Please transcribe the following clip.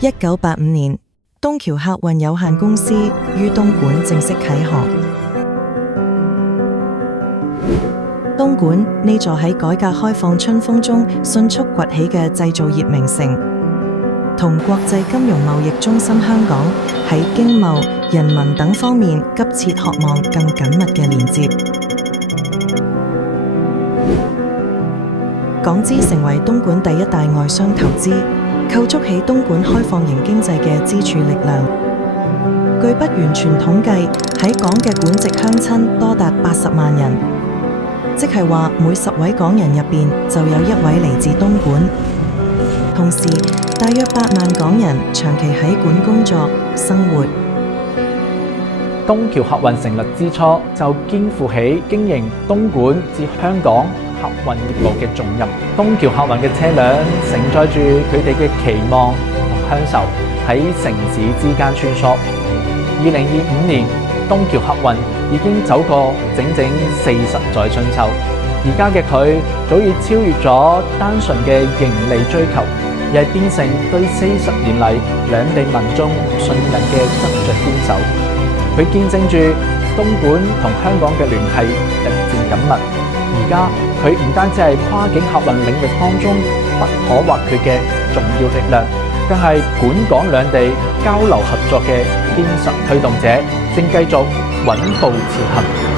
1985年，東橋客運有限公司於東莞正式啟航。東莞呢座喺改革開放春風中迅速崛起嘅製造業名城，同國際金融貿易中心香港喺經貿、人民等方面急切渴望更緊密嘅連接。港資成為東莞第一大外商投資，構築起東莞開放型經濟嘅支柱力量。據不完全統計，喺港嘅莞籍鄉親多達80萬人，即係話每10位港人入邊就有1位嚟自東莞。同時，大約8萬港人長期喺莞工作生活。東橋客運成立之初就肩負起經營東莞至香港客運業務嘅重任。東橋客運嘅車輛承載住佢哋嘅期望同鄉愁，喺城市之間穿梭。2025年，東橋客運已經走過整整40載春秋，而家嘅佢早已超越咗單純嘅盈利追求，而係變成對40年嚟兩地民眾信任嘅執着堅守。佢見證住東莞同香港嘅聯繫日漸緊密。而家佢唔單止係跨境客運領域當中不可或缺嘅重要力量，更係莞港兩地交流合作嘅堅實推動者，正繼續穩步前行。